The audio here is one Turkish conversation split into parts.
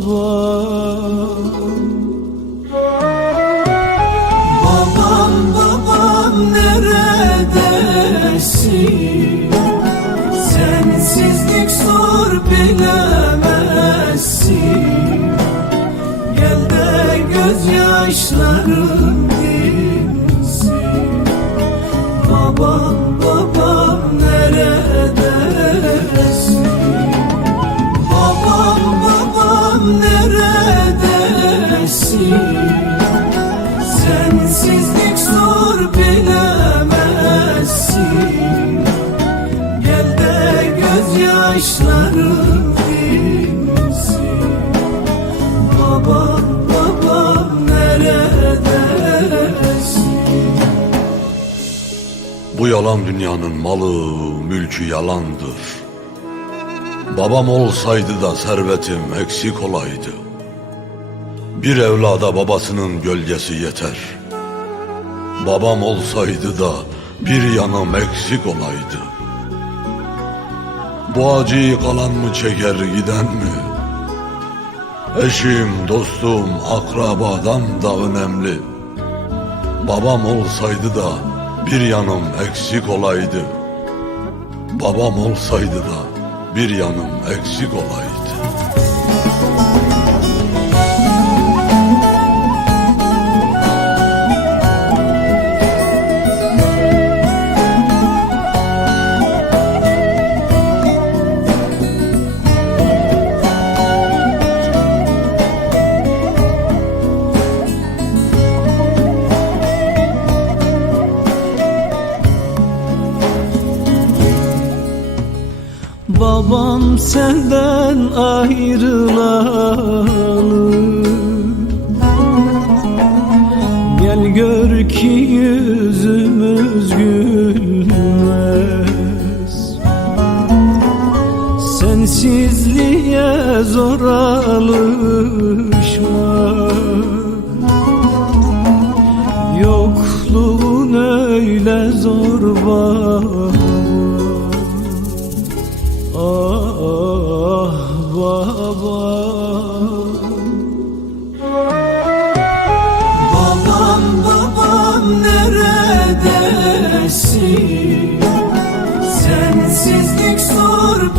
baba Babam babam neredesin? Sensizlik zor bilemezsin. Gel de gözyaşlarım gözyaşlarım dinsin Babam babam neredesin Bu yalan dünyanın malı, mülkü yalandır. Babam olsaydı da servetim eksik olaydı. Bir evlada babasının gölgesi yeter. Babam olsaydı da bir yanım eksik olaydı. Bu acıyı kalan mı çeker giden mi? Eşim, dostum, akrabadan da önemli. Babam olsaydı da bir yanım eksik olaydı. Babam olsaydı da bir yanım eksik olaydı. Babam senden ayrılalı Gel gör ki yüzümüz gülmez. Sensizliğe zor alışmak Yokluğun öyle zor baba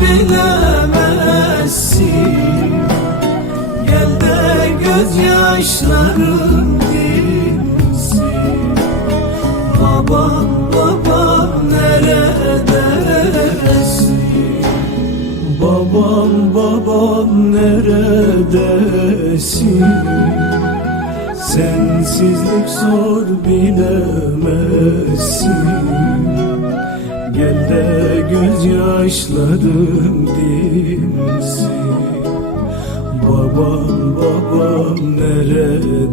bilemezsin. Gel de gözyaşlarım dinsin. Babam babam neredesin? Babam babam neredesin? Sensizlik zor bilemezsin Gel de gözyaşlarım dinsin Babam babam neredesin